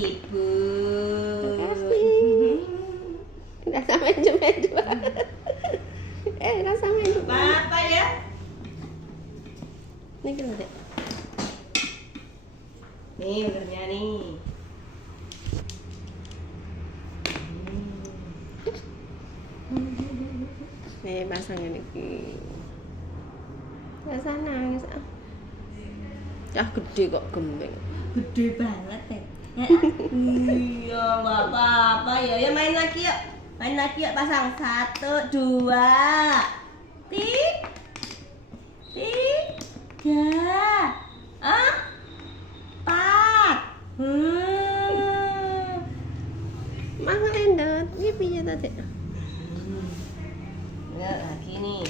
ibu. Makasih. Rasa meju-meju. Rasa meju. Apa ya? Ini kan Dek. Nih benernya nih. Nih pasangin iki. Rasa nangis. Cah gede kok gemeng. Gede banget ya. Iya, nggak apa-apa ya. Ya main lagi yuk. Main lagi yuk, pasang 1, 2. 3. 4. Mang endot, ini piye ta, Dek? Ya, lagi nih.